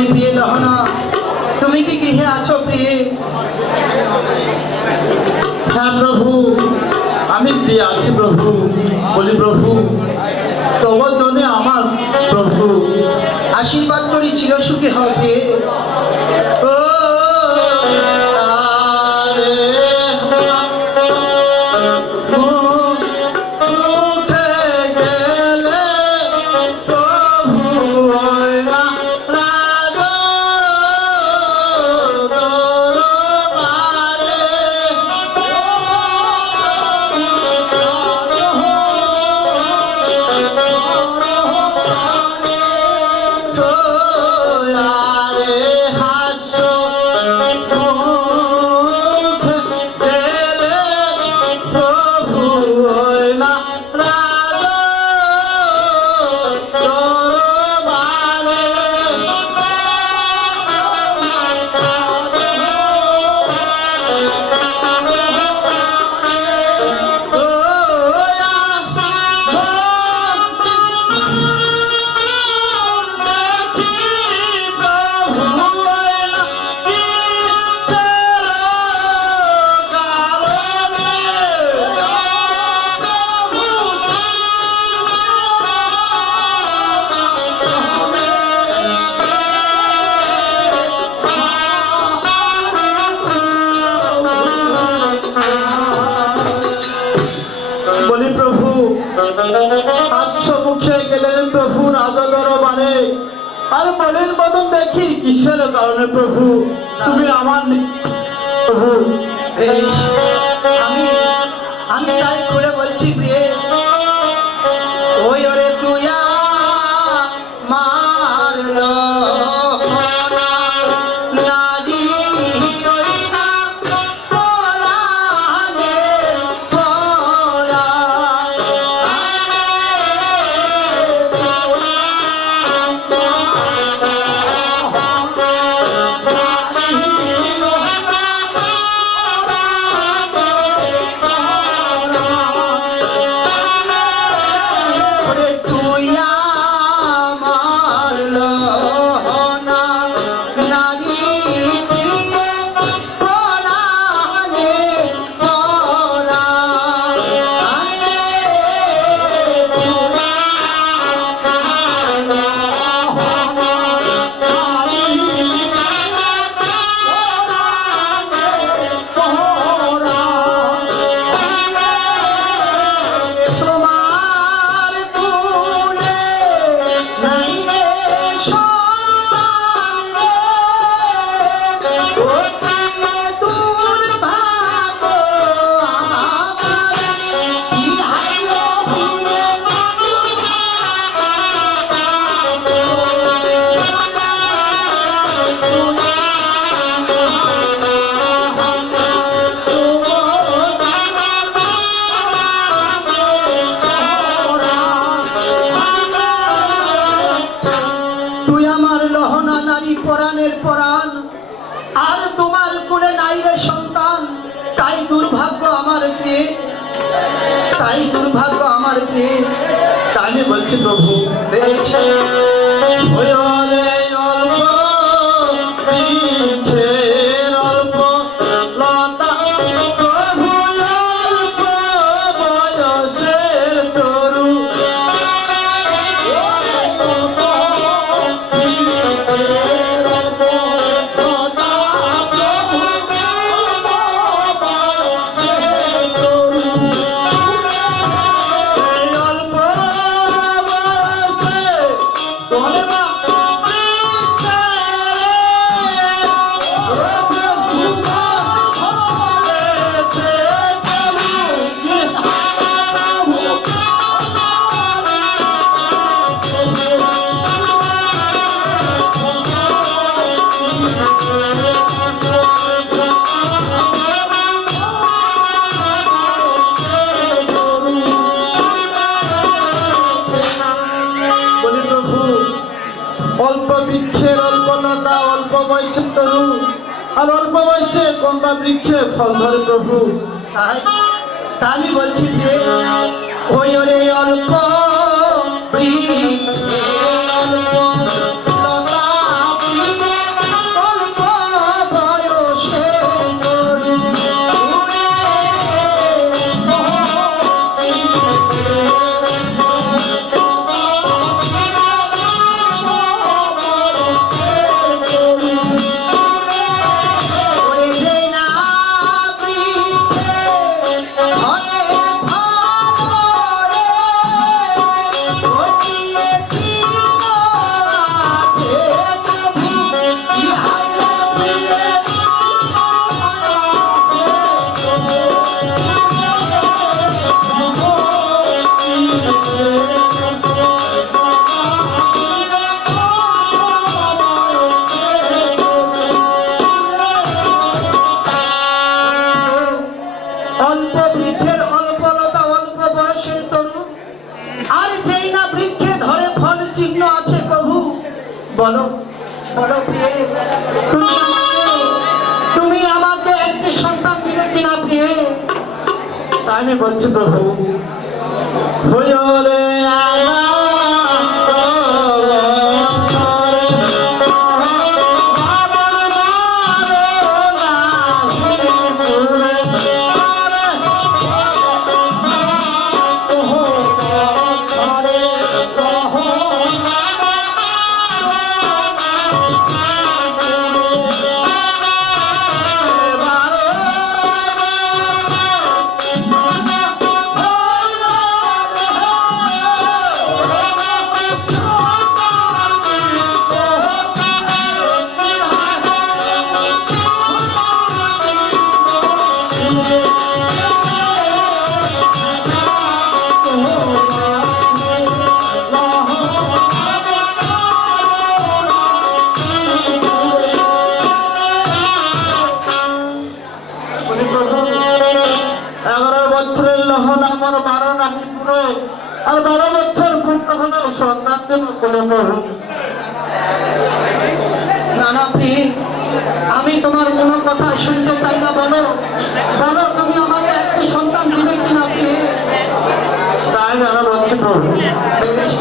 বলি প্রিয়ে দহনা, তুমি কি গৃহে আছো প্রিয়ে? হ্যাঁ প্রভু, আমি গৃহে আছি প্রভু। বলি প্রভু, তোমার জন্য আমার প্রভু। আশীর্বাদ করি চিরসুখী হও প্রিয়ে। ও তারে মুখে গেলে প্রভু হয় না রাগ দরবারে। দয়ারে হাসো মুখ গেলে প্রভু হয় না রাগ দরবারে। বলি প্রভু, হাস্যমুখে গেলেন প্রভু রাজা দরবারে। আর বলেন বদন দেখি কিসের কারণে প্রভু তুমি আমার প্রভু। বেশ, আমি আমি তাই খুলে বলছি প্রিয়ে। ওই ওরে তুই মারলো নারী ওই না পরাণে ওরে তুই মারলো না নারী প্রিয়ে পরাণে তোমার কুলে নাই রে সন্তান রে, ও প্রিয়ে দুর্ভাগ্য আমার, ইহাইও হইলে তুই আমার লহনা নারী পরাণের পরাণ, আর তোমার কুলে নাই রে সন্তান। তাই দুর্ভাগ্য আমার প্রিয়ে, তাই দুর্ভাগ্য আমার প্রিয়ে। তাই আমি বলছি প্রভু, বেশ, হইলে অল্প বৃক্ষের অল্প লতা, প্রভু অল্প বয়সের তরু। অল্প বয়সে অল্প বৃক্ষের অল্প লতা, অল্প বয়সের তরু, আর অল্প বয়সে কোনটা বৃক্ষে ফল ধরে প্রভু। তাই তা আমি বলছি যে ওই ওরে অল্প বৃক্ষে অল্প লতা বলো বলো প্রিয়ে, তুমি আমাকে একটি সন্তান দিবে কিনা প্রিয়ে? তাই আমি বলছি প্রভু, হইরে আমার 12 নাকি পুরো, আর 12 বছর পূর্ণ হলো সন্তান দেব বলে প্রভু। না না প্রিয়ে, আমি তোমার কোনো কথা শুনতে চাই না। বলো বলো তুমি আমাকে একটি সন্তান দিবে কিনা প্রিয়ে? তাই আমি বলছি প্রভু, বেশ,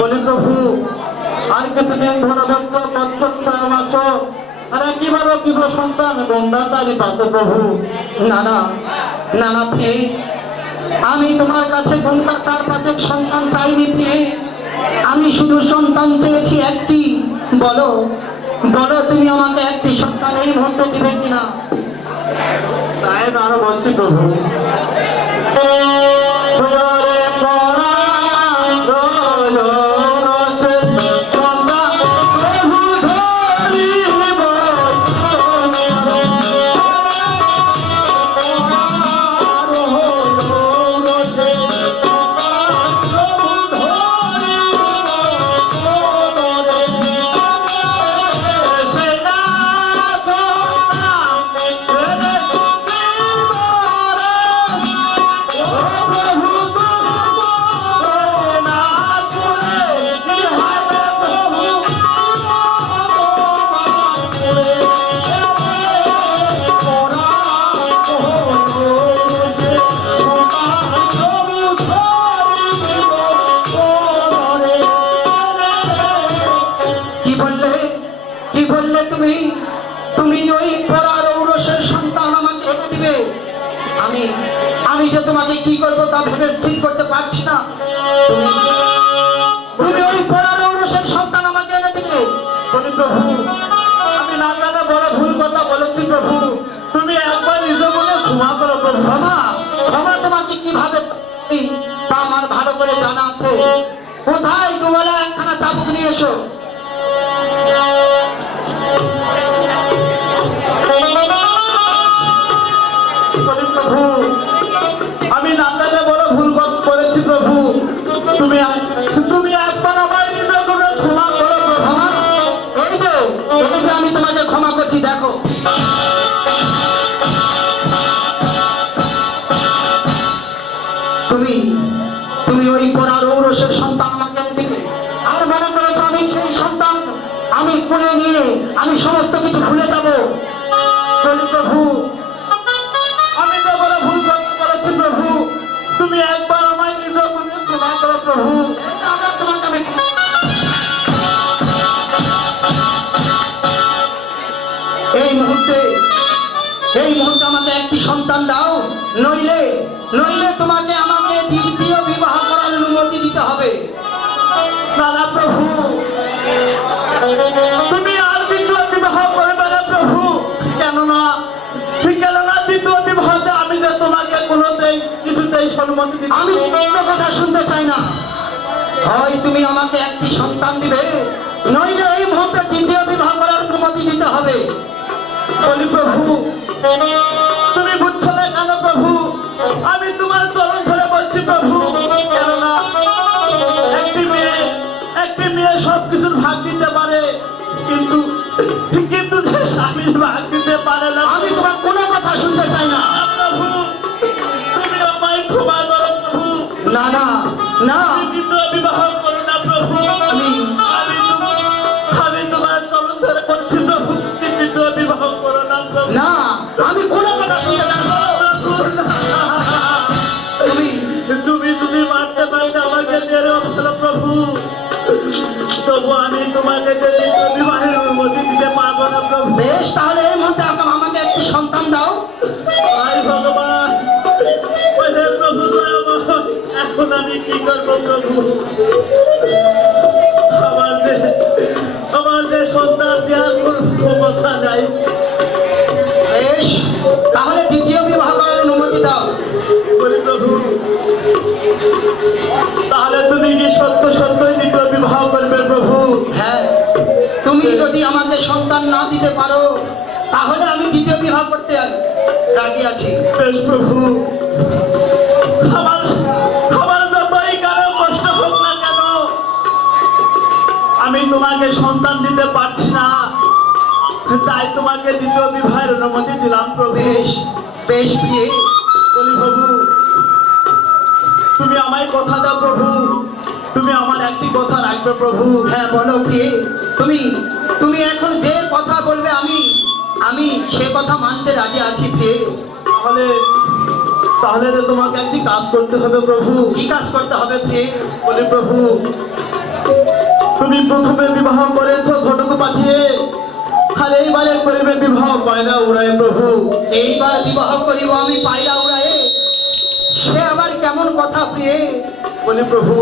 বলি প্রভু, আর কিছুদিন ধরে বছর বছর 6 মাস আর একেবারে দিব সন্তান গঙ্গা চারিপাশে প্রভু। না না না না প্রিয়ে, আমি তোমার কাছে গঙ্গা 4-5 সন্তান চাইনি প্রিয়ে, আমি শুধু সন্তান চেয়েছি একটি। বলো বলো তুমি আমাকে একটি সন্তান এই মুহূর্তে দিবে কিনা? তাই আরো বলছি প্রভু, তুমি তুমি ওই পরার ঔরসের সন্তান আমাকে এনে দিবে? আমি আমি যে তোমাকে কি করবো তা ভেবে স্থির করতে পারছি না। তুমি তুমি ওই পরার ঔরসের সন্তান আমাকে এনে দিবে? বলি প্রভু, আমি না জানা বড় ভুল কথা বলেছি প্রভু, তুমি একবার নিজ মনে ক্ষমা করো প্রভু। ক্ষমা ক্ষমা তোমাকে কিভাবে করি তা আমার ভালো করে জানা আছে। কোথায় দুবেলা একখানা চাবুক নিয়ে এসো। প্রভু, আমি না জানে বড় ভুল করেছি প্রভু, তুমি তুমি একবার আমার নিজ মনে ক্ষমা করো প্রভু। ক্ষমা? এই যে আমি তোমাকে ক্ষমা করছি, দেখো। তুমি তুমি ওই পরার ঔরসের সন্তান আমাকে এনে দিবে, আর মনে করেছো আমি সেই সন্তান আমি কোলে নিয়ে আমি সমস্ত কিছু ভুলে যাব? বলি প্রভু, আমি তো বড় ভুল করেছি প্রভু, তুমি একবার আমার নিজ মনে ক্ষমা করো প্রভু। আবার তোমাকে আমি এই মুহূর্তে আমাকে একটি সন্তান দাও। নইলে নইলে তোমাকে আমাকে দ্বিতীয় বিবাহ করার অনুমতি দিতে হবে। না না প্রভু, তুমি আর দ্বিতীয় বিবাহ করবে না প্রভু। কেননা দ্বিতীয় বিবাহতে আমি যে তোমাকে কোনোতেই কিছুতেই সম্মতি দিতে আমি কোনো কথা শুনতে চাই না। হয় তুমি আমাকে একটি সন্তান দিবে, নইলে এই মুহূর্তে দ্বিতীয় বিবাহ করার অনুমতি দিতে হবে। বলি প্রভু, তুমি বুঝছো না কেন প্রভু? আমি তোমার চরণ ধরে বলছি প্রভু। কেননা একটি মেয়ে সবকিছুর ভাগ দিতে পারে, কিন্তু কিন্তু যে স্বামীর ভাগ দিতে পারে না। আমি তোমার কোনো কথা শুনতে চাই না। প্রভু, তুমি আমায় ক্ষমা করো প্রভু। না না না, দ্বিতীয় বিবাহ করো না প্রভু। আমি তোমার চরণ ধরে বলছি প্রভু, দ্বিতীয় বিবাহ করো না প্রভু। না, আমি কোনো কথা শুনতে চাই না। তুমি যদি মারতে পারতে আমাকে মেরেও ফেলো প্রভু, তবু আমি তোমাকে যে দ্বিতীয় বিবাহের অনুমতি দিতে পারবো না প্রভু। বেশ, তাহলে এই মুহূর্তে আমাকে একটি সন্তান দাও। হায় ভগবান, ওহে প্রভু দয়াময়, এখন আমি কি করবো প্রভু? আমার যে সন্তান দেওয়ার কোনো ক্ষমতা নাই। বেশ, তাহলে দ্বিতীয় বিবাহ করার অনুমতি দাও। বলি প্রভু, তাহলে তুমি কি সত্য সত্যই দ্বিতীয় বিবাহ করবে প্রভু? হ্যাঁ, তুমি যদি আমাকে সন্তান না দিতে পারো, তাহলে আমি দ্বিতীয় বিবাহ করতে রাজি আছি। বেশ প্রভু, আমার যতই কারো কষ্ট হোক না কেন, আমি তোমাকে সন্তান দিতে পারছি না, তাই তোমাকে দ্বিতীয় বিবাহের অনুমতি দিলাম প্রভু। বেশ বেশ প্রিয়ে, বলি প্রভু, তুমি আমায় কথা দাও প্রভু, তুমি আমার একটি কথা রাখবে প্রভু। হ্যাঁ বলো প্রিয়ে, তুমি এখন যে কথা বলবে আমি সে কথা মানতে রাজি আছি প্রিয়ে। তাহলে তো তোমাকে একটি কাজ করতে হবে প্রভু। কি কাজ করতে হবে প্রিয়ে? বলি প্রভু, তুমি প্রথমে বিবাহ করেছো ঘটক পাঠিয়ে, আর এইবারে করিবে বিবাহ পায়রা উড়ায় প্রভু। এইবার বিবাহ করিব আমি পায়রা উড়ায়ে, সে আবার কেমন কথা প্রিয়ে? বলি প্রভু,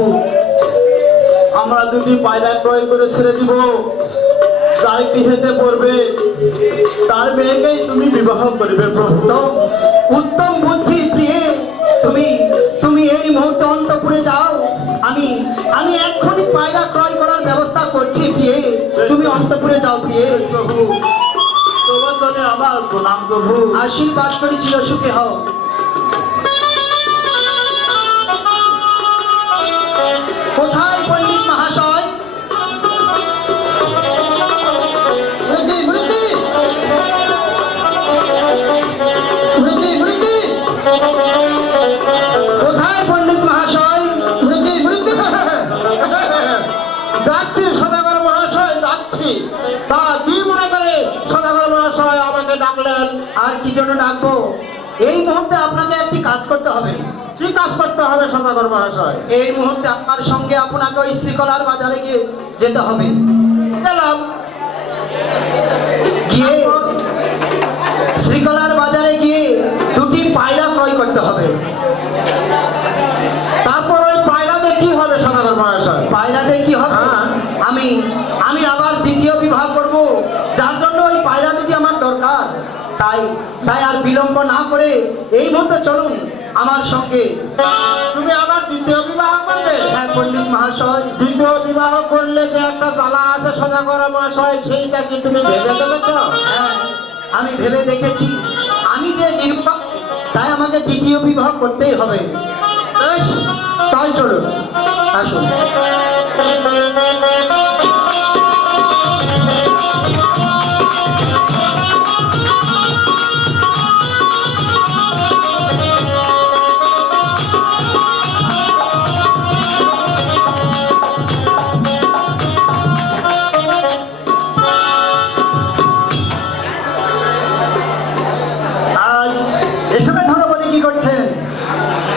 আমরা দুটি পায়রা ক্রয় করে ছেড়ে দিব, যার গৃহেতে পড়বে তার মেয়েকেই তুমি বিবাহ করবে প্রভু। তো উত্তম বুদ্ধি প্রিয়ে, তুমি এই মুহূর্তে অন্তপুরে যাও। আমি এক্ষুনি পায়রা ক্রয় করার ব্যবস্থা করছি প্রিয়ে, তুমি অন্তপুরে যাও প্রিয়ে। প্রভু, তোমার জন্য আমার প্রণাম প্রভু। আশীর্বাদ করি চির সুখে হও। কোথায় পণ্ডিত মহাশয়? কোথায় পণ্ডিত মহাশয়? যাচ্ছি সদাগর মহাশয়, যাচ্ছি। তা কি মনে করে সদাগর মহাশয় আমাকে ডাকলেন? আর কি জন্য ডাকবো? এই মুহূর্তে আপনাকে একটি কাজ করতে হবে। কি কাজ করতে হবে সদাগর মহাশয়? এই মুহূর্তে আপনার সঙ্গে আপনাকে ওই শ্রীকলার বাজারে গিয়ে যেতে হবে। গেলাম। গিয়ে শ্রীকলার বাজারে গিয়ে দুটি পায়রা ক্রয় করতে হবে। তারপর ওই পায়রাতে কি হবে সদাগর মহাশয়? পায়রাতে কি হবে? হ্যাঁ। আমি আবার দ্বিতীয় বিবাহ করব, যার জন্য ওই পায়রা দুটি আমার দরকার। তাই আর বিলম্ব না করে এই মুহূর্তে চলুন আমার সঙ্গে। তুমি আবার দ্বিতীয় বিবাহ করবে? হ্যাঁ পণ্ডিত মহাশয়। দ্বিতীয় বিবাহ করলে যে একটা জ্বালা আছে সদাগর মহাশয়, সেইটা কি তুমি ভেবে দেখেছ? হ্যাঁ, আমি ভেবে দেখেছি। আমি যে নিরুপায়, তাই আমাকে দ্বিতীয় বিবাহ করতেই হবে। বেশ, তাই চলুন। আসুন।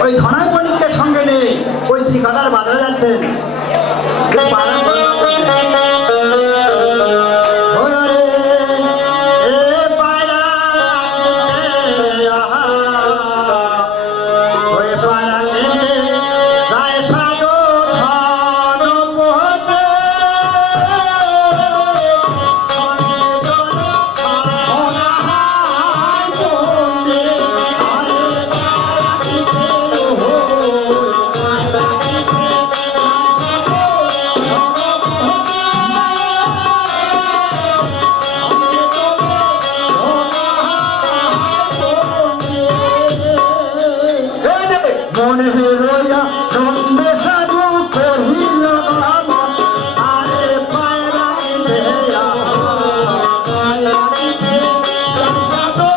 ওই ধনাই পণ্ডিতকে সঙ্গে নিয়ে ওই চিকাটার বাজারে যাচ্ছেন। মনে রইয়া নন্দে সাধু কহিল বামন আরে পায়রা দেয়া পায়রা দেয়া সাধু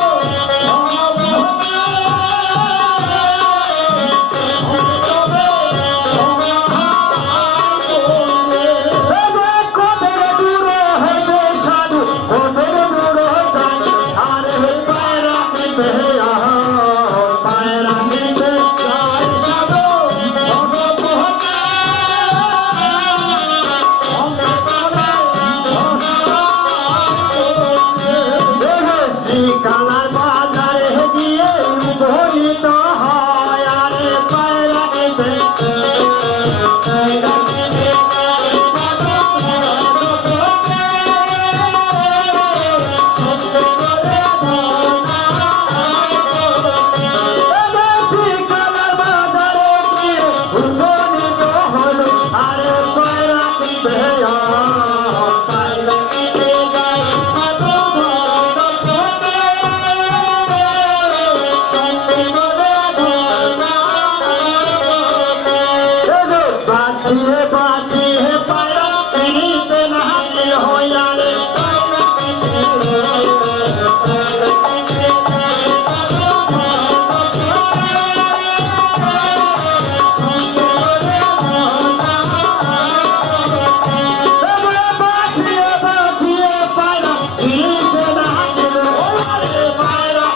কালার বাজারে গিয়ে উপনীত হয় আরে পায়রা কালার বাজারে গিয়ে উপনীত হলো আরে পায়রা বাঁচিয়ে বাঁচিয়ে পায়রা কিনিতে নাহি হইয়া রে বাঁচিয়ে বাঁচিয়ে পায়রা কিনিতে নাহি হইয়া রে পায়রা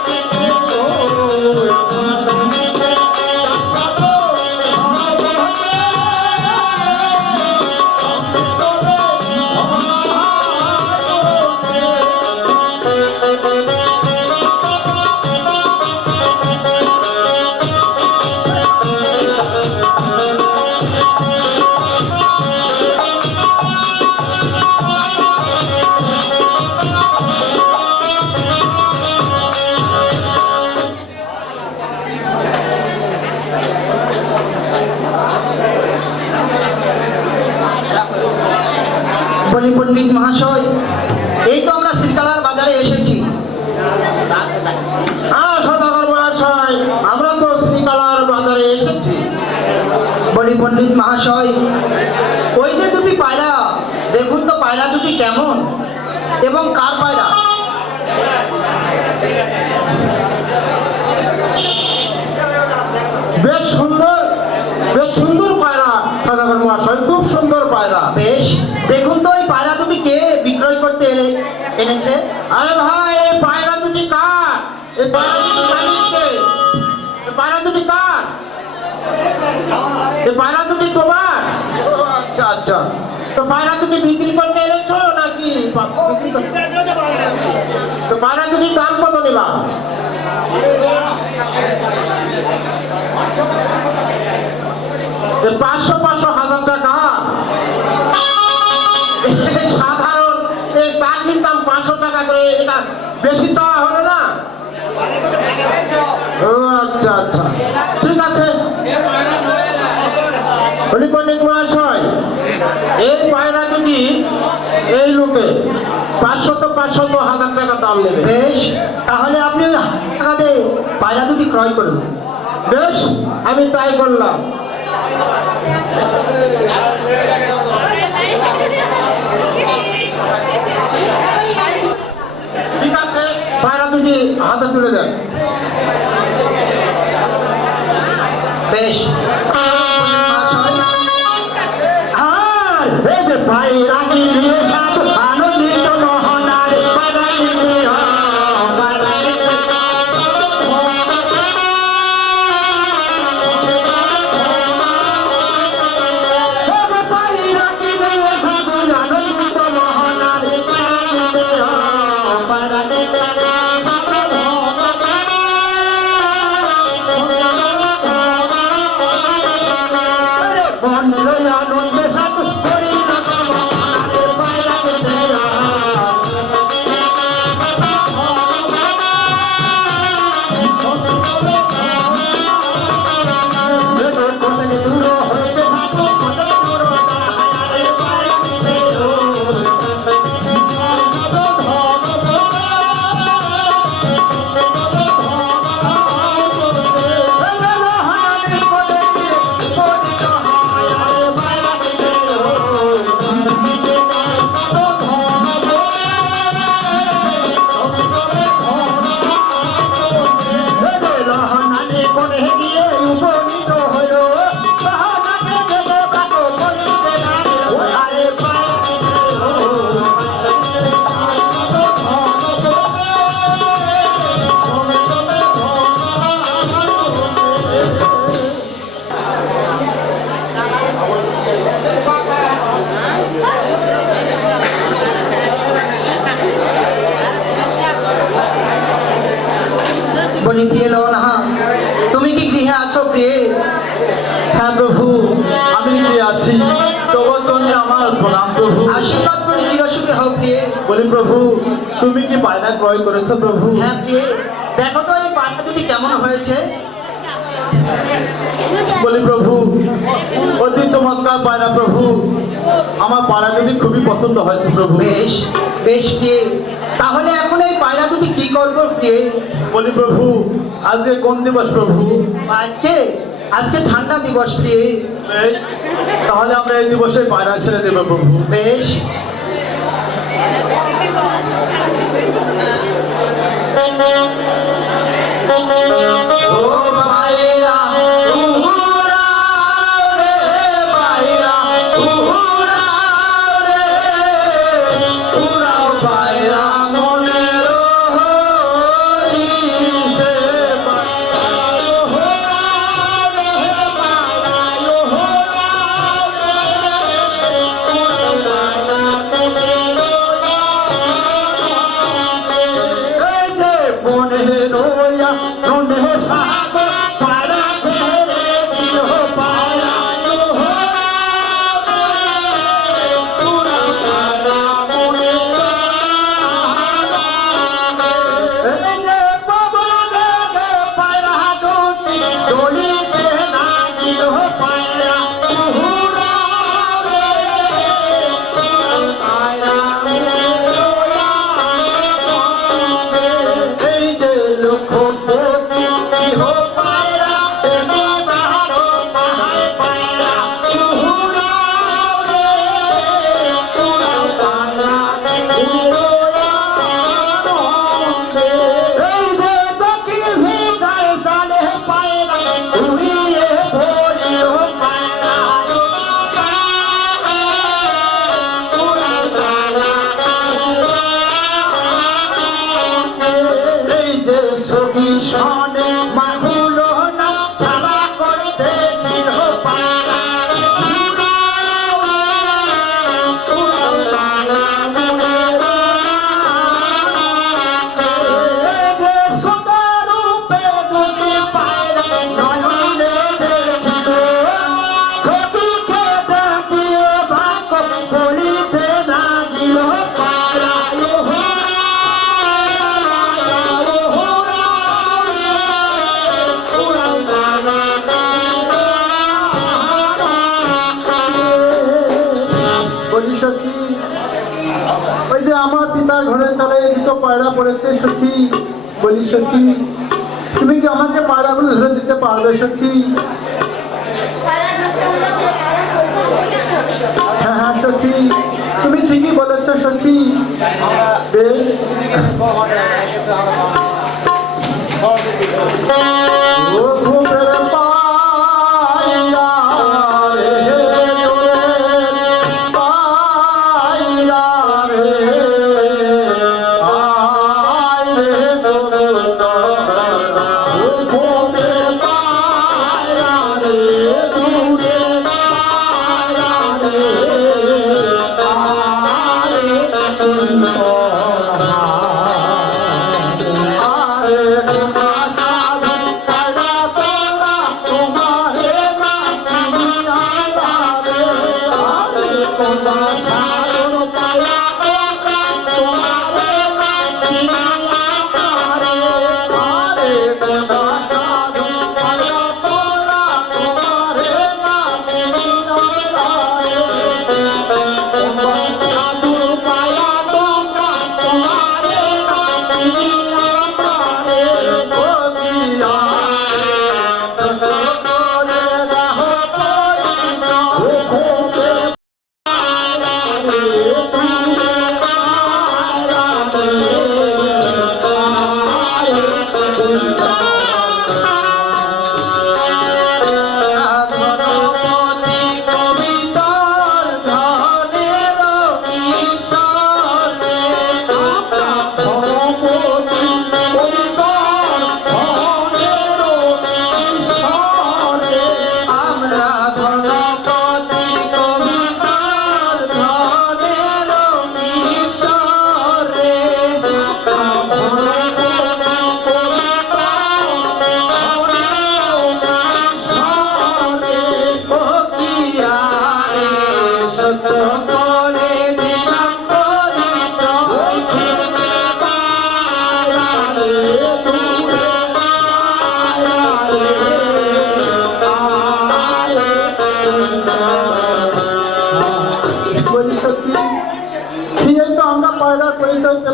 বলি পণ্ডিত মহাশয়, এই তো আমরা শ্রীকালার বাজারে এসেছি। সদাগর মহাশয়, আমরা তো শ্রীকালার বাজারে এসেছি। বলি পণ্ডিত মহাশয়, ওই যে দুটি পায়রা, দেখুন তো পায়রা দুটি কেমন এবং কার পায়রা? বেশ সুন্দর পায়রা সদাগর মহাশয়, খুব সুন্দর পায়রা। বেশ, দেখুন তো এই পায়রা দুটি কে বিক্রয় করতে এনেছে? আরে ভাই, এই পায়রা দুটি কার? এই পায়রা দুটি মালিককে? এই পায়রা দুটি কার? এই পায়রা দুটি তোমার? ও আচ্ছা আচ্ছা, তো পায়রা দুটি বিক্রি করতে এনেছো নাকি? তো পায়রা দুটির দাম কত নিবা? 500-500,000 টাকা। সাধারণ এই পাখির দাম 500 টাকা করে, এটা বেশি চাওয়া হলো না? ও আচ্ছা আচ্ছা, ঠিক আছে। পণ্ডিত মহাশয়, এই পায়রা দুটি এই লোকে 500-500,000 টাকা দাম নেবে। বেশ, তাহলে আপনি ওই টাকা দিয়ে পায়রা দুটি ক্রয় করুন। বেশ, আমি তাই করলাম। ঠিক আছে, পায়রা দুটি হাতে তুলে দেন। বেশ, আর এই যে পায়রা নিয়ে সাধু আনন্দিত নহনার পায়রা নিয়ে আনন্দে সাধু করি শুনি প্রিয় লহনা, তুমি কি গৃহে আছো প্রিয়ে? হ্যাঁ প্রভু, আমি গৃহে আছি। তোমার জন্য আমার প্রণাম প্রভু। আশীর্বাদ করে চিরসুখে হও প্রিয়ে। বলি প্রভু, তুমি কি পায়রা ক্রয় করেছো প্রভু? হ্যাঁ প্রিয়ে, দেখো তো এই পায়রা দুটি কেমন হয়েছে। বলি প্রভু, অতি চমৎকার পায়রা প্রভু। আমার পায়রা দুটি খুবই পছন্দ হয়েছে প্রভু। বেশ বেশ প্রিয়ে, তাহলে এখন এই পায়রা দুটি কি করবো প্রিয়ে? বলি প্রভু, আজকে কোন দিবস প্রভু? আজকে আজকে ঠান্ডা দিবস প্রিয়ে। বেশ, তাহলে আমরা এই দিবসে পায়রা ছেড়ে দেবো প্রভু। বেশ, ও পায়রা উড়াও রে, পায়রা উড়াও রে, উড়াও পায়রা মনের হরিষে, পায়রা উড়াও রে, পায়রা উড়াও রে, এই যে মনে রইয়া মনে সাগর পায়রা ছেড়ে দিল, পায়রা এই যে পবনে গে পায়রা দুটি চলিতে না দিল, পায়রা উড়াও রে, পায়রা এই যে লক্ষ্যপতি ইহ পায়রা তুমি বাহারো পাহাড় পায়রা উড়াও রে, উড়াও পায়রা এই যে দক্ষিণ ভিটায় জালে পায়রা উড়িয়ে ভরিল, পায়রা এই যে সখী সনে মাহুল না খেলা করতে ছিল, পায়রা এই যে সদারূপে দুটি পায়রা নয়নে দেখিল, সখীকে ডাকিয়ে বাক্য বলিতে না দিল, পায়রা বলি সখী, ওই যে আমার পিতার ঘরে তলায় দুটো পায়রা পড়েছে সখী। বলি সখী, তুমি কি আমাকে পায়রাগুলো ধরে দিতে পারবে সখী? হ্যাঁ হ্যাঁ সখী, তুমি ঠিকই বলেছ সখী। বেশ, ও ঘুমের পায়রা রে, তোরে পায়রা রে, আয় রে তোরে ও ঘুমের পায়রা রে, তোরে পায়রা রে, আয় রে তোরে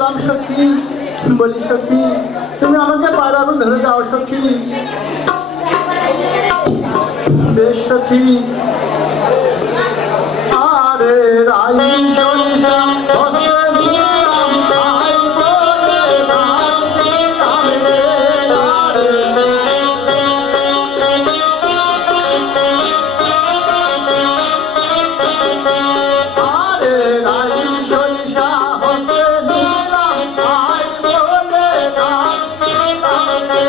ধরলাম সখী, বলি সখী তুমি আমাকে পায়রাগুলো ধরে দাও সখী। বেশ সখী। আরে রাই সরিষা হস্তে নিলাম, আই বলে ভাত দিলাম রে। আরে আরে রাই সরিষা হস্তে নিলাম, আই বলে ভাত দিলাম রে।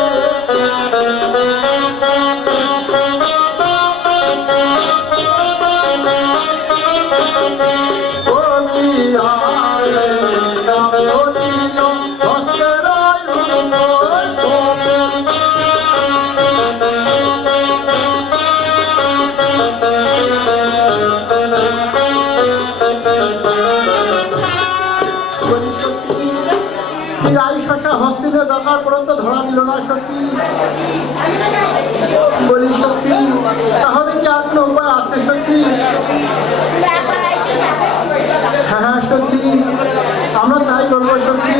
হস্তিনে ডাকার পর্যন্ত ধরা দিল না সখী। বলি সখী তাহলে কি আর কোনো উপায় আছে সখী? হ্যাঁ সখী আমরা তাই করবো সখী।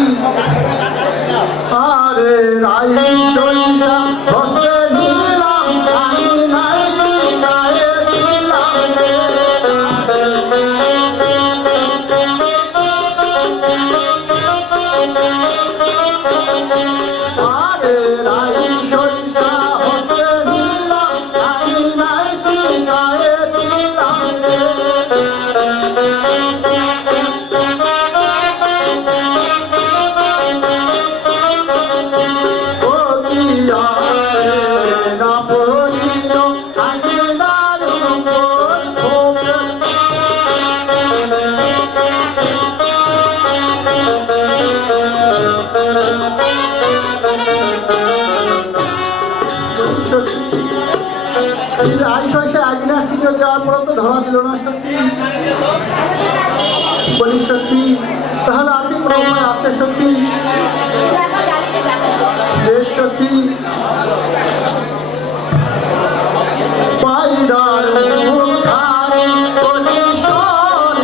আরে রাই সরিষা হস্তে নিলাম, আমি নাই গায়ে দিলাম রে। আরে রাই সরিষা হস্তে নিলাম, আমি নাই গায়ে দিলাম রে। যাওয়ার পর তো ধরা দিল না সখী। বলি সখী তাহলে আর কি কোনো উপায় আছে সখী? বেশ সখী। পায়রার মুখায় পরিসর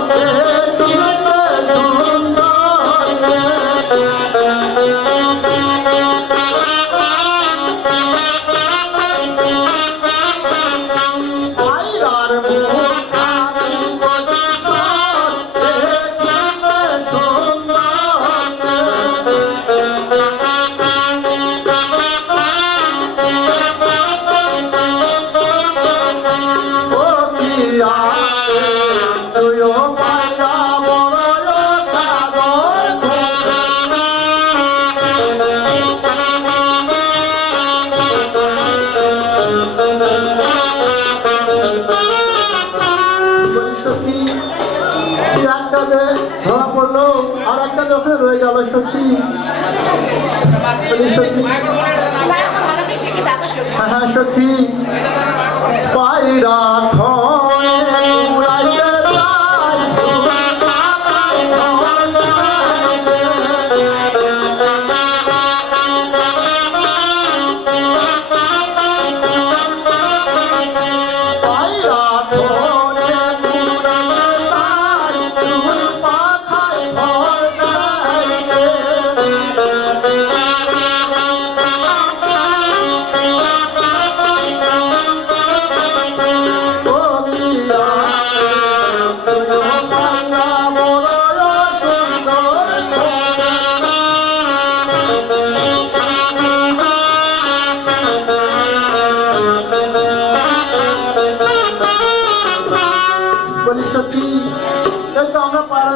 দেখিতে ধরা পড়লো আর একটা যখন রয়ে গেল সখী। হ্যাঁ সখী পায়রা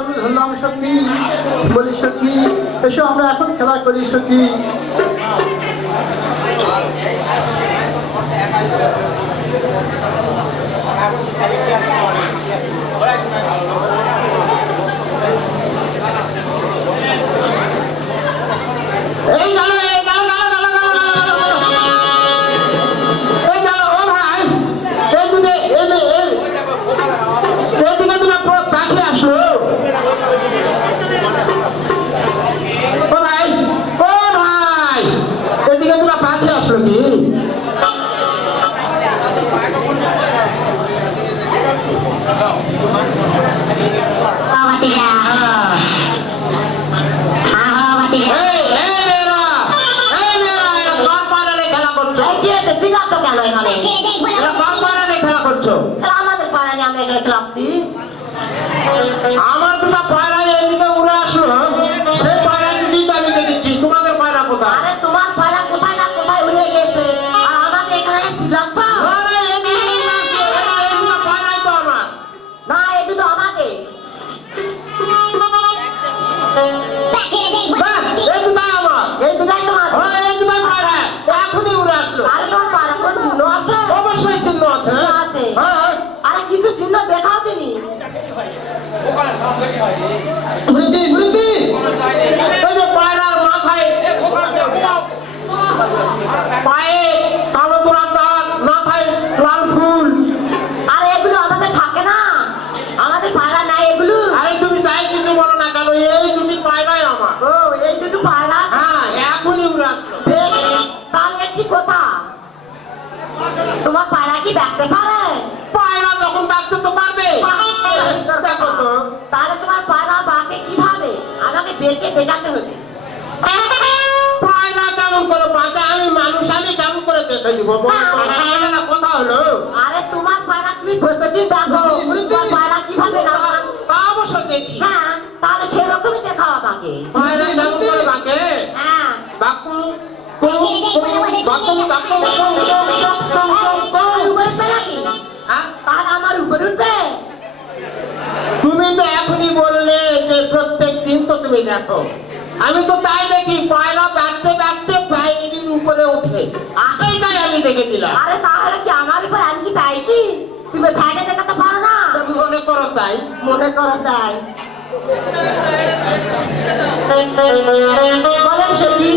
ধরলাম সখী। বলি সখী এসো আমরা এখন খেলা করি সখী। এই গেল এই গেল গেল গেল গেল এই গেল ও ভাই এই দুটো এদিকে দুটো পাখি আসলো। ও ভাই এদিকে দুটো পাখি আসলো কি? করছো? তাহলে আমাদের পাড়া নিয়ে আমরা এখানে খেলাচ্ছি। আমার দুটো পায়রা এদিকে উড়ে আসলো, সেই পায়রা দুটি তো আমি দেখেছি, তোমাদের পায়রা কোথায়? আরে তোমার পাড়া কোথায় না কোথায় উড়ে গেছে, আর আমাদের এখানে চিল্লাচ্ছ। আরে এদিকে উড়ে আসলো, এই দুটো পায়রাই তো আমার। না, এই দুটো আমাদের। বাহ, এই দুটাই আমার। এই দুটাই তোমার। হ্যাঁ, এই দুটাই পায়রা, এখনই উড়ে আসলো। আরে তোমার পাড়া কোন চিহ্ন আছে? অবশ্যই চিহ্ন আছে। আছে। হ্যাঁ, আরে কিছু চিহ্ন দেখাও তুমি। ঘুরতি ঘুরতি এই যে পায়রার মাথায় পায়ে কালো গোড়ার দাগ, মাথায় লাল ফুল। আরে এগুলো আমাদের থাকে না, আমাদের পাড়া নাই এগুলো। আরে তুমি যাই কিছু বলো না কেন, এই দুটি পায়রাই আমার। ও, এই দুটো পাড়া। হ্যাঁ, এখনই উড়ে আসলো। বেশ, তাহলে একটি কথা, তোমার পাড়া কি ব্যাগতে পারে? পায়রা যখন ডাকতে তো পারবে। দেখো তো, তাহলে তোমার পাড়া বাকে কিভাবে? আমাকে বেঁকে দেখাতে হবে। পায়রা কেমন করে বাঁকে? আমি মানুষ, আমি কেমন করে দেখে দিব? বলো তো, কথা হলো। আরে তোমার পাড়া তুমি প্রতিদিন দেখো, তোমার পাড়া কিভাবে না? তা অবশ্য দেখি। হ্যাঁ, তাহলে সেরকমই দেখাও আমাকে। পায়রা কেমন করে বাঁকে? হ্যাঁ, বাকুম কুম কুম বাকুম বাকুম কুম কুম কুম কুম। আমার উপরে উঠবে নাকি? হ্যাঁ? তাহলে আমার উপরে উঠবে? তুমি তো এখনই বললে যে প্রত্যেক দিন তো তুমি দেখো। আমি তো তাই দেখি, পায়রা বাঁকতে বাঁকতে পায়ের উপরে ওঠে, এইটাই আমি দেখে দিলাম। আরে তাহলে কি আমার উপর আমি কি পাই কি? তুমি সাইডে দেখাতে পারো না? তুমি মনে করো তাই? মনে করো তাই। বলেন সত্যি।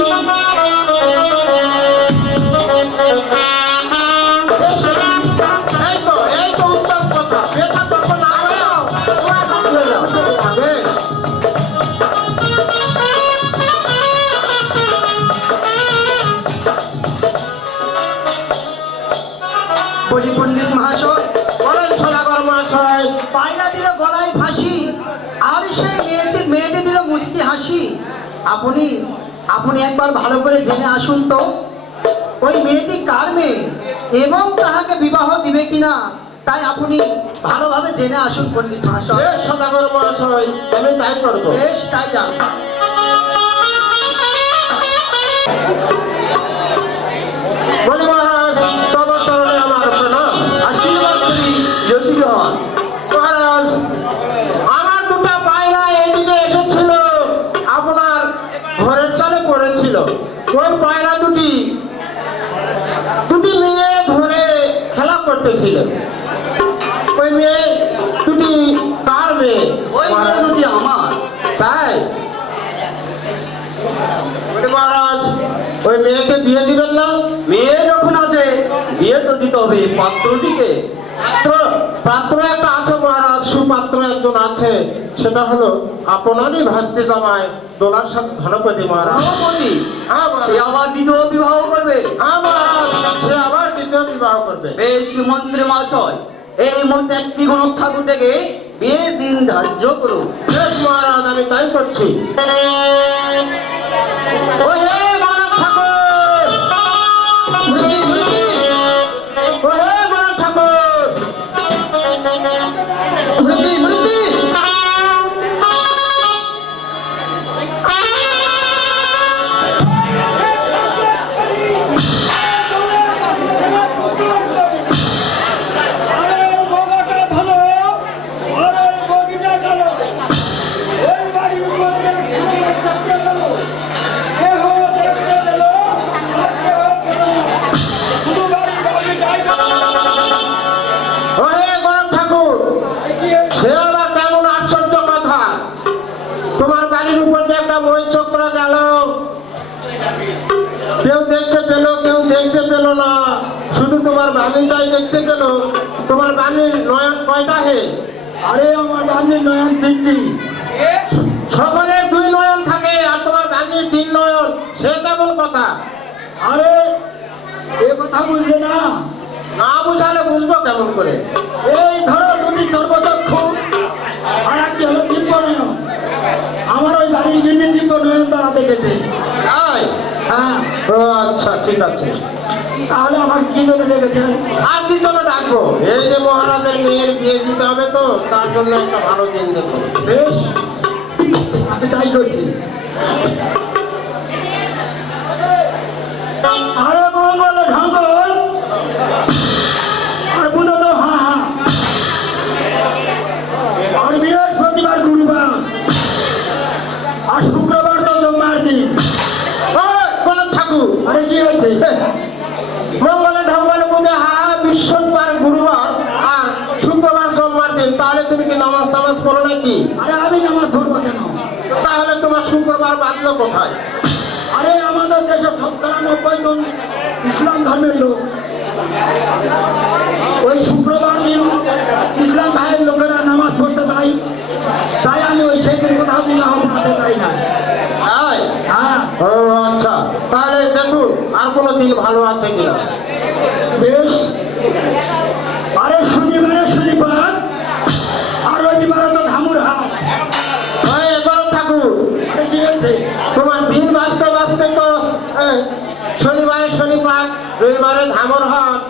বেশ, এই তো উত্তম কথা। বেথা তর্ক না করে তোমার বাড়ি হয়ে যাও। বেশ। বলি পণ্ডিত মহাশয়, বলেন সদাগর মহাশয়। পায়রা দিল গলায় ফাঁসি, আর সেই মেয়েটি দিল মুচকি হাসি। আপনি আপনি একবার ভালো করে জেনে আসুন তো, ওই মেয়েটি কার মেয়ে এবং তাহাকে বিবাহ দিবে কিনা, তাই আপনি ভালোভাবে জেনে আসুন পণ্ডিত মহাশয়। বেশ সদাগর মহাশয়, আমি তাই করবো। বেশ, তাই যান। বলি মহারাজ, তব চরণে আমার প্রণাম। আশীর্বাদ করি রসিক হন। মহারাজ, আমার দুটো পায়রা এইদিকে এসেছিল, আপনার ঘরের চালে পড়েছিল। ওই পায়রা দুটি মেয়ে ধরে খেলা করতেছিল। ওই মেয়ে দুটি কার মেয়ে? ওই মেয়ে দুটি আমার। তাই বলি মহারাজ, ওই মেয়েকে বিয়ে দিবেন না? মেয়ে যখন আছে বিয়ে তো দিতে হবে পাত্রটিকে। পাত্র একটা আছে মহারাজ, সুপাত্র একজন আছে, সেটা হলো আপনারই ভাস্তি জামাই দোলার সাথে ধনপতি মহারাজ। ধনপতি? হ্যাঁ সে মহারাজ। আবার দ্বিতীয় বিবাহ করবে? হ্যাঁ মহারাজ, সে আবার দ্বিতীয় বিবাহ করবে। বেশ মন্ত্রী মহাশয়, এই মুহূর্তে একটি গণক ঠাকুর থেকে বিয়ের দিন ধার্য করুন। বেশ মহারাজ, আমি তাই করছি। ও হে গণক ঠাকুর, ঘুরতি ঘুরতি ও হে গণক ঠাকুর। ঘুরতি ঘুরতি আরে বগাটা ধরো, আরে বগিটা ধরো, ওই বাড়ির উপর দিয়ে দেখতে গেল, কেহ দেখতে গেল, আর কেহ গেল না। শুধু বাড়ির বাড়ি যাই ও হে গণক ঠাকুর, সে আবার কেমন আশ্চর্য কথা। তোমার বাড়ির উপর দিয়ে একটা বই চক্র গেল, কেউ দেখতে পেল, কেউ দেখতে পেল না, শুধু তোমার বাণীটাই দেখতে পেল। তোমার বাণীর নয়ন কয়টা হে? আরে আমার বাড়ির নয়ন তিনটি। সকলের দুই নয়ন থাকে, আর তোমার বাণীর তিন নয়ন, সে কেমন কথা? আরে এ কথা বুঝলে না? না বুঝালে বুঝবো কেমন করে? এই ধরো দুটি সর্বচক্ষু, আর একটি হলো দিব্য নয়ন। আমার ওই বাড়ির যিনি দিব্য নয়ন তারা দেখেছে। তাই? হ্যাঁ, ও আচ্ছা, ঠিক আছে। তাহলে আমাকে কি জন্য ডেকেছেন? আর কি জন্য ডাকবো? এই যে মহারাজের মেয়ের বিয়ে দিতে হবে তো, তার জন্য একটা ভালো দিন দেখো। বেশ, আমি তাই করছি। আরে মঙ্গল ঢঙ্গল আর বুঝো তো হ্যাঁ হ্যাঁ আর বৃহস্পতিবার গুরুবার আর শুক্রবার তো জমার দিন। কোন ঠাকুর? আরে কি হয়েছে? মঙ্গলে ঢঙ্গলে বুঝে হা বৃহস্পতিবার গুরুবার আর শুক্রবার সোমবার দিন, তাহলে তুমি কি নামাজ টামাজ পড়ো নাকি? আরে আমি নামাজ পড়বো কেন? তাহলে তোমার শুক্রবার বাঁধলো কোথায়? আরে আমাদের দেশে ৯৭ জন ইসলাম ধর্মের লোক, ওই শুক্রবার দিন ইসলাম ভাইয়ের লোকেরা নামাজ পড়তে যায়, তাই আমি ওই সেই দিন কোথাও বিবাহ বানাতে চাই না। তাই? হ্যাঁ ও আচ্ছা, তাহলে দেখুন আর কোনো দিন ভালো আছে কিনা। বেশ, আরে শনিবারে শনিবার আর রবিবারে তো ধামুর হাট। এগারো ঠাকুর, আরে কি হয়েছে? তোমার দিন বাঁচতে বাঁচতে তো শনিবারে শনিবার, রবিবারে ধামর হাট,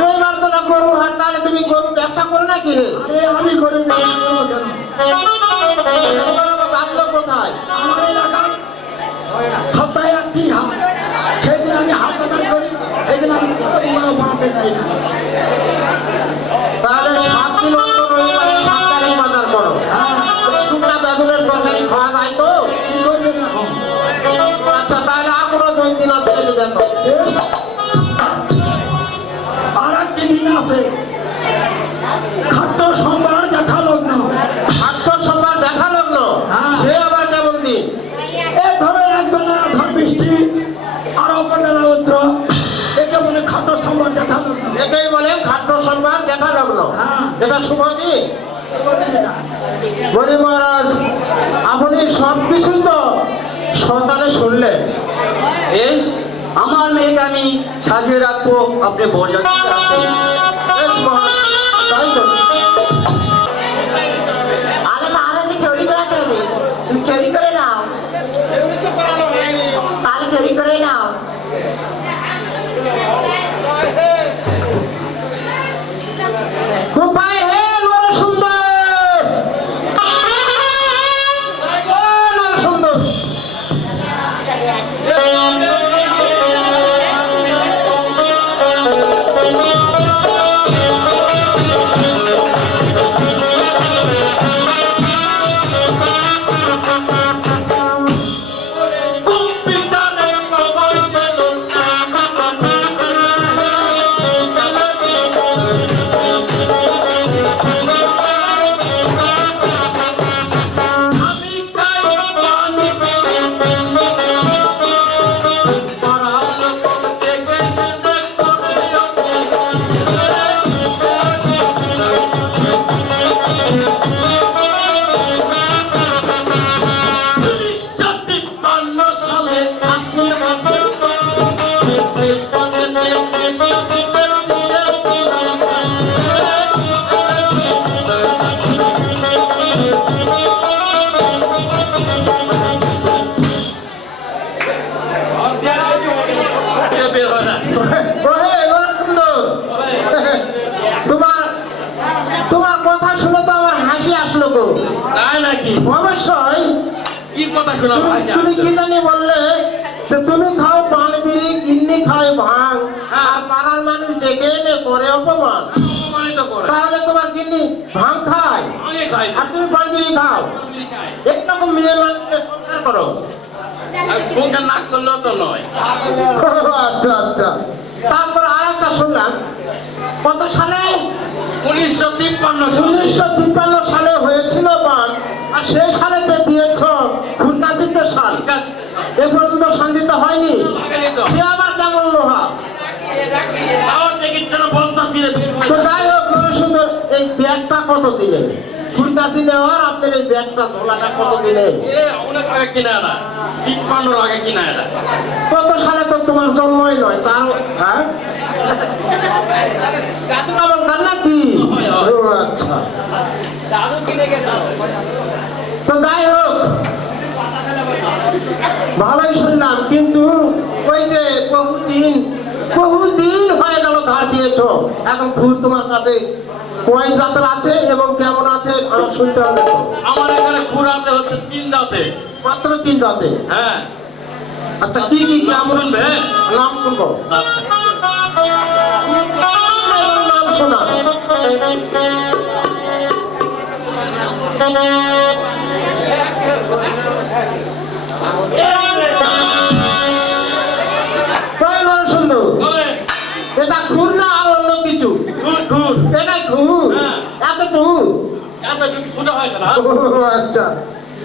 রবিবার তো না গরু হাট, তাহলে তুমি গরু ব্যবসা করো নাকি? আরে আমি করে করবো কেন? বাঁধলো কোথায়? আমার এলাকায় সপ্তাহে একটি হাট, সেদিন আমি হাট বাজার করি, সেদিন আমি বিবাহ বানাতে চাই না। তাহলে 7 দিন অন্তর রবিবারে সাপ্তাহিক বাজার করো। হ্যাঁ, শুকনা বেগুনের তরকারি খাওয়া যায় তো? কি করবেন এখন? আচ্ছা, তাহলে আর কোনো 2 দিন আছে নাকি দেখো। বেশ, আর একটি দিন আছে, খাদ্য সোমবার জ্যাঠা লগ্ন। আটটার সোমবার দেখা লগ্ন, হ্যাঁ। সে আবার কেমন দিন? এ ধরো একবেলা ধর বৃষ্টি আর অপরবেলা উদ্র, একে বলে খাদ্য সোমবার জ্যাঠা লগ্ন। একেই বলে খাদ্য সোমবার দেখা লগ্ন। হ্যাঁ। এটা শুভ দিন। বলি মহারাজ, আপনি সব কিছুই তো সকালে শুনলেন। বেশ, আমার মেয়েকে আমি সাজিয়ে রাখবো, আপনি বরযাত্রীতে আসুন। বেশ মহারাজ, তাই তো। আরে মহারাজকে চুরি করাতে হবে, তুমি চুরি করে নাও, তাহলে চুরি করে নাও। কোথায় হে নরসুন্দর? ও নরসুন্দর, ওহে নরসুন্দর, তোমার কথা শুনে তো আমার হাসি আসলো গো। তাই নাকি? অবশ্যই। কি কথা শোনা ভাই? তুমি কি জানি বললে যে তুমি খাও পান বিড়ি, গিন্নি খায় ভাঙ, আর পাড়ার মানুষ ডেকে এনে করে অপমান। অপমানিত করে। তাহলে তোমার গিন্নি ভাঙ খায় আমি খাই না। আর তুমি পান বিড়ি খাও, আমি খাই। একরকম মেয়ে মানুষকে সংসার করো। আর সংসার না করলেও তো নয়। আচ্ছা আচ্ছা, তারপর আর একটা শুনলাম কত সালে? 1953 সালে। 1953 সালে হয়েছিল বান, আর সেই সালেতে দিয়েছ খুলনাচিতে সাল। এ পর্যন্ত শান্তিতে হয়নি। লাগেনি তো। সে আবার কেমন লোহা? তাও দেখি যেন বস্তা ছিঁড়ে তো ফেলবো। যাই হোক, বড় সুন্দর, এই ব্যাগটা কত দিলে? খুলনাচি নেওয়ার আপনার এই ব্যাগটা ঝোলাটা কত দিলে? এ অনেক আগে কিনা এটা। 53 আগে কিনা এটা। কত সালে তো তোমার জন্মই নয় তার। হ্যাঁ, আমার গান নাকি? ও আচ্ছা, দাদু কিনে গেছে। তো যাই হোক, ভালোই শুনলাম, কিন্তু ওই যে বহুদিন বহুদিন হয়ে গেল ধার দিয়েছো, এখন খুর তোমার কাছে কয় জাতের আছে এবং কেমন আছে আমার শুনতে হবে তো। আমার এখানে পুরাতে হচ্ছে 3 জাতে। মাত্র 3 জাতে? হ্যাঁ। আচ্ছা কি কি নাম কেমন শুনবে? নাম শুনবো। আচ্ছা। নাম শোনা। কয় নাম শুনবো? বলেন। এটা খুর না আর অন্য কিছু? খুর, খুর। এটাই খুর? হ্যাঁ। এত খুর? এত যদি সোজা হয়েছে না? ও আচ্ছা,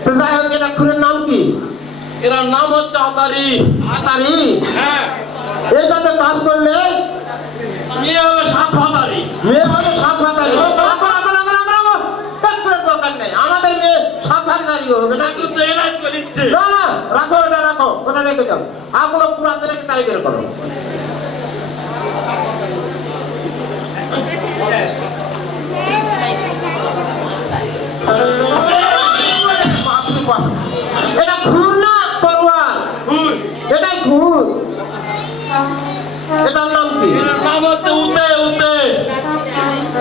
তো যাই হোক, এটা খুরের নাম কি? এর নাম হচ্ছে হাতারি। হাতারি? হ্যাঁ। এটাতে কাজ করলে মেয়ে হবে 7 হাতারি। মেয়ে হবে 7 হাতারি। রাখো, রাখো, রাখো, রাখো, রাখো। কাজ করার দরকার নেই, আমাদের মেয়ে 7 হাতারি হবে নাকি? কিন্তু তো এরাই চলে দিচ্ছে। না না, রাখো, এটা রাখো, ওটা রেখে দাও। আর কোনো পুরাতে রেখে তাই বের করো। বাপরে বাপ। এটা খুর না তরোয়াল? খুর। এটাই খুর। এটার নাম কি? এর নাম হচ্ছে উতে, উতে।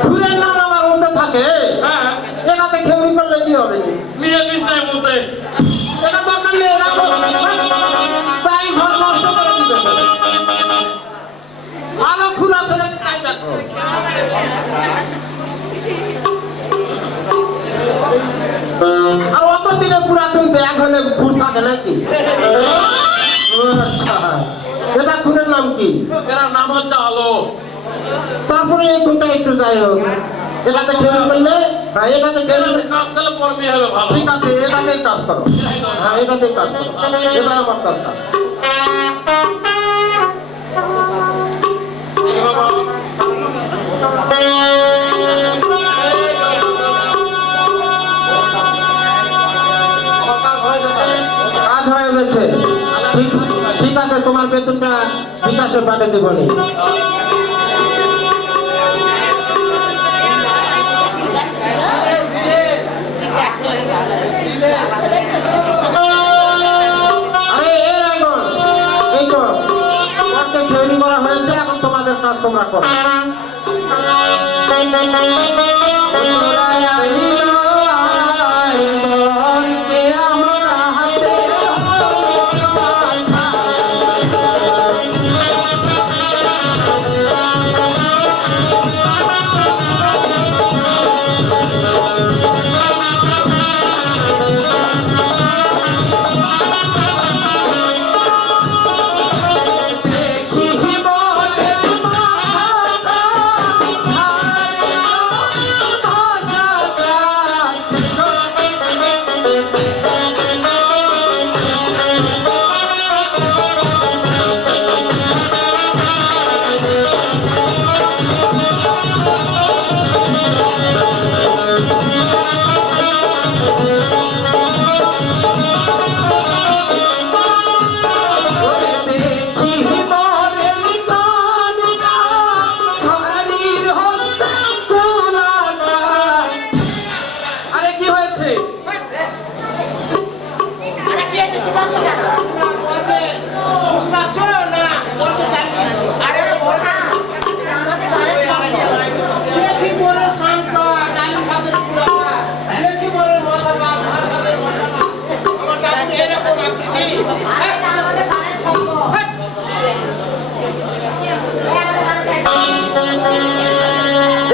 খুরের নাম আবার মধ্যে থাকে? হ্যাঁ। এটাতে খেউরি করলে কি হবে নি? মেয়ে বিছনায় মুতে। এটা দরকার নেই, রাখো। বাড়ি ঘর নষ্ট করে দিবে। ভালো খুর আছে নাকি তাই দেখো। আর অত দিনে পুরাতন ব্যাগ হলে খুর থাকে নাকি? আচ্ছা, এটা খুরের নাম কি? এর নাম হচ্ছে আলো। তারপরে এই খুরটা একটু যাই হোক, এটাতে খেউরি করলে, হ্যাঁ এটাতে খেউরি করলে কাজ করলে পর মেয়ে হবে ভালো। ঠিক আছে, এটাতেই কাজ করো। হ্যাঁ এটাতেই কাজ করো, এটা আমার দরকার। এই বাবা। আমার কাজ হয়ে যাবে। কাজ হয়ে গেছে, ঠিক ঠিক আছে, তোমার বেতনটা বিকাশে পাঠিয়ে দেবো নি। আরে এ রায়গঞ্জ, এই তো তোমাকে তৈরি করা হয়েছে, এখন তোমাদের কাজ তোমরা করো। আরে কি হয়েছে?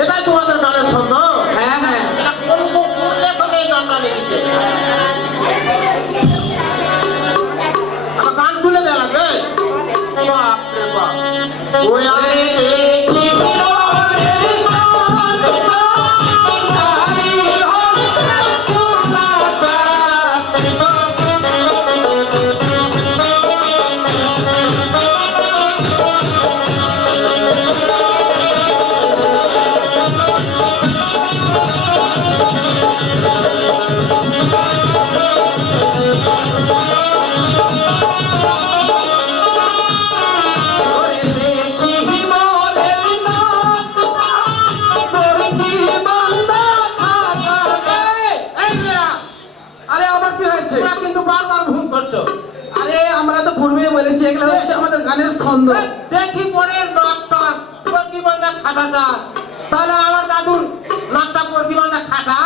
এটাই তোমাদের গানের ছন্দ? হ্যাঁ, হ্যাঁ। এটা কোন কোন লেখক এই গানটা লিখেছে? আমার গান তুলে দেওয়া লাগবে? বাপরে বাপ। ওই আমি দেখি আরে আবার কি হয়েছে? তোমরা কিন্তু বারবার ভুল করছো। আরে আরে আমরা তো পূর্বে বলেছি এগুলো হচ্ছে আমাদের গানের ছন্দ। দেখি পরে নাকটা প্রতিবন্ধা খাটাটা, তাহলে আমার দাদুর নাকটা প্রতিবন্ধা খাটা।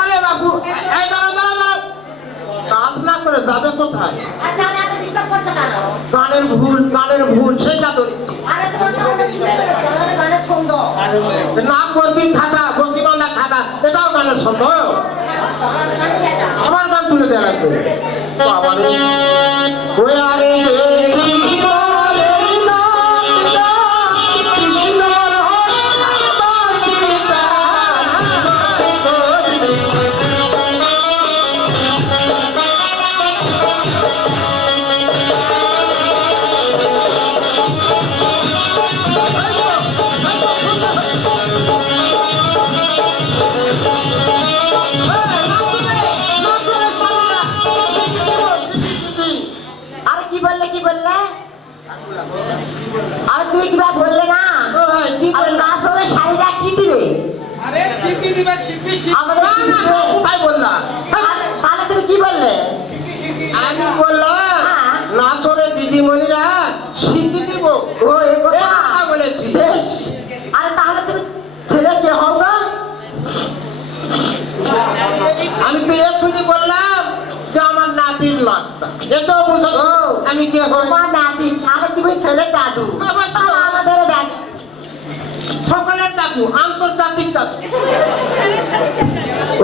আরে বাবু, এই দাঁড়াও দাঁড়াও দাঁড়াও, কাজ না করে যাবে কোথায়? আর তাহলে এত ডিস্টার্ব করছো কেন? গানের ভুল সেটা ধরেছি। আরে তোমার তো আমাদের গানের ছন্দ। নাক প্রতি খাটা, প্রতিবন্ধা খাটা, এটাও গানের শব্দ। আমার গান তুলে দেওয়া লাগবে। বাবা রে, ওই আরে দেখি বলের নামটা, কৃষ্ণর বাসিটা। আরে কি বললে কি বললে? আরে তুমি কি বললে না? ও ভাই, কি আরে বললা? নাচলে শাড়িটা কি দিবে? আরে শিল্পী দিবা, শিল্পী শিল্পী। আমাদের না, না, শিল্পী- না, কোথায় বললা? তাহলে তুমি কি বললে? আমি বললাম হ্যাঁ। নাচরে দিদিমণিরা শিখি দিব, ও এই এই কথা কথা বলেছি। বেশ। আরে তাহলে তুমি ছেলে কে হও গো? আমি তো এক্ষুনি বললাম যে আমার নাতির নাতটা, এত বুঝো ও। আমি কে হই? তোমার নাতি, তাহলে তুমি ছেলে দাদু। অবশ্যই। তাহলে আমাদেরও দাদু। সকলের দাদু, আন্তর্জাতিক দাদু।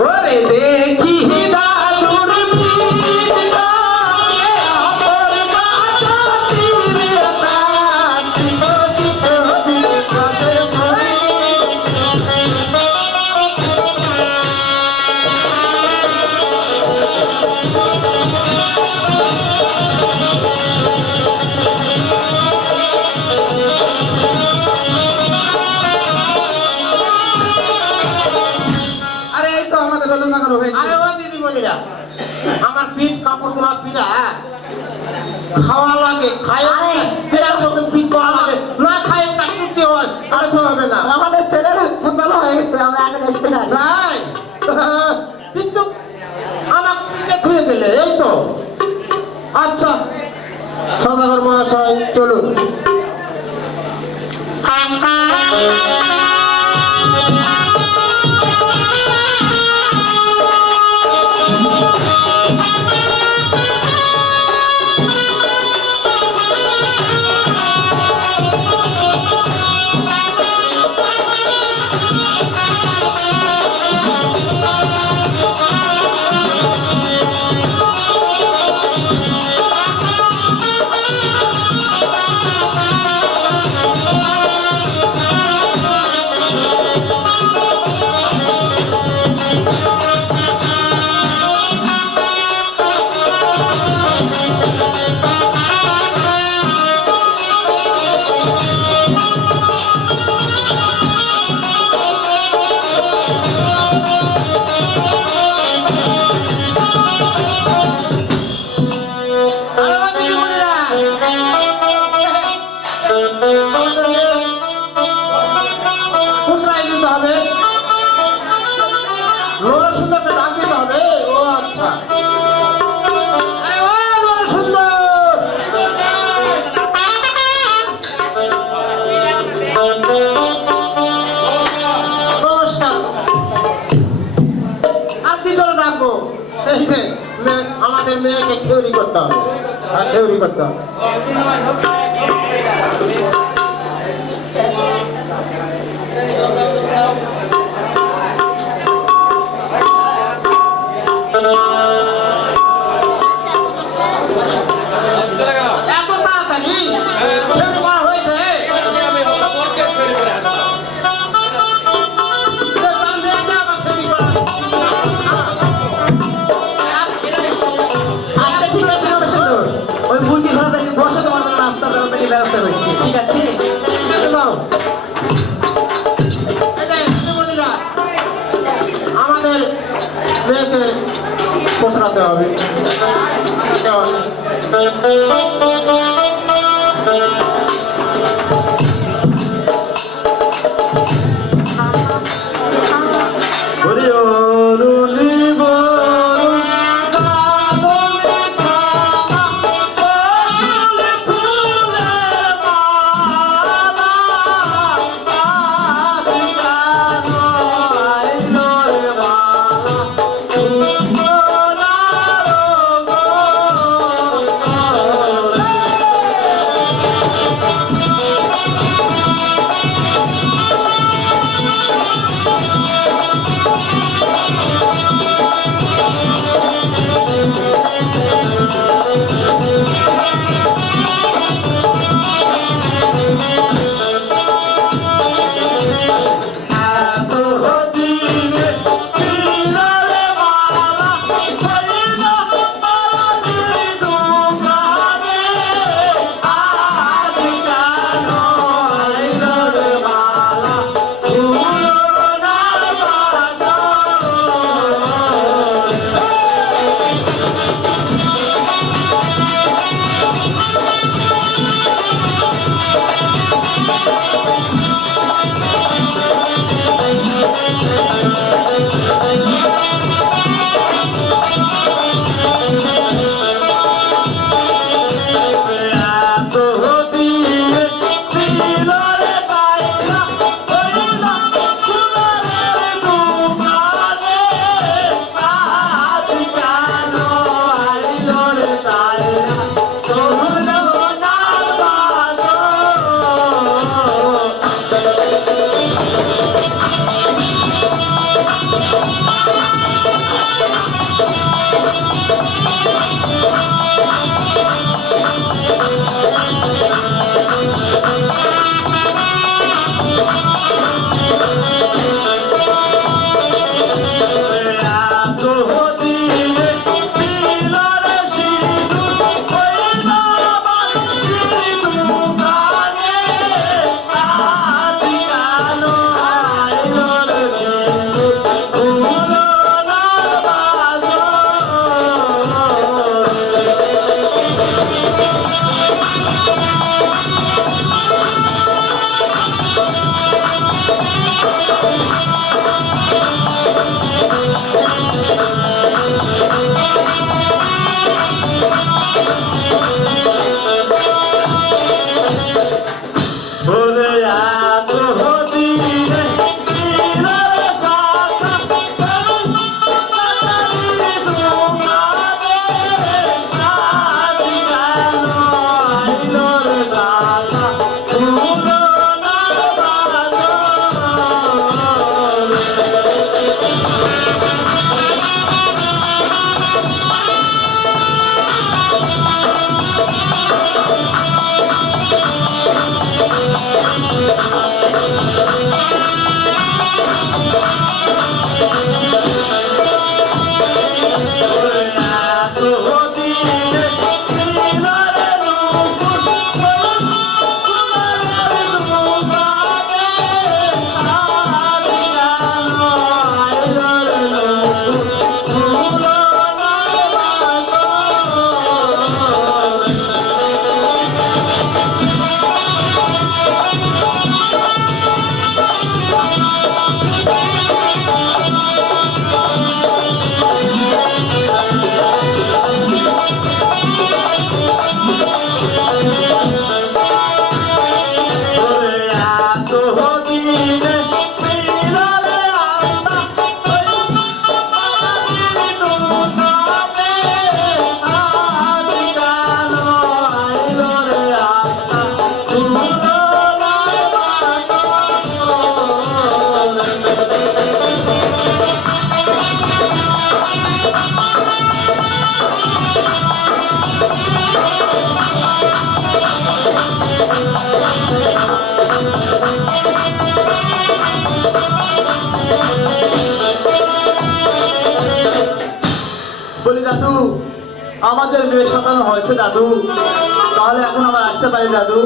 ওরে দেখি দাদুর পিতা, এ অপর বাঁচাতির তার, চিত দিল কাদের ভরে। আরে এই তো আমাদের ললন লাগানো হয়েছে। আরে ও দিদিমণিরা, আমার পিঠ কাপড় তোমার পিড়া খাওয়া লাগে, খায় আরে। ফেরার মতন পিঠ করা লাগে, না খায় কাটতে হয়, আরে তো হবে না। আমাদের ছেলের ফুটানো হয়ে গেছে, আমরা এখন এসে পারি। তাই কিন্তু আমার পিঠে খুঁয়ে দিলে, এই তো। আচ্ছা সদাগর মহাশয় চলুন। আরে ও দিদিমণিরা, আমাদের মেয়ে খুচরাই দিতে হবে, লোরা সুন্দরকে ডাক দিতে হবে। ও আচ্ছা, আরে ও লোরা সুন্দর, নমস্কার। আর কি জন্য ডাকবো? এই যে আমাদের মেয়েকে থেওরি করতে হবে, থেওরি করতে হবে। এত তাড়াতাড়ি থেওরি করা হয়েছে? আমি বরকে তৈরি করে আসলাম। তার মেয়েকে আবার থেওরি করা। আচ্ছা ঠিক আছে ওটা সুন্দর। ওই মুরগি ঘোড়া যাইতে বসে তোমার জন্য নাস্তার ব্যবস্থা করছি, ঠিক আছে? সাথে যাও। এই যে, দিদিমণিরা, আমাদের মেয়েকে পোষাতে হবে। দাদু আমাদের মেয়ে সন্তান হয়েছে দাদু, তাহলে এখন আবার আসতে পারি দাদু?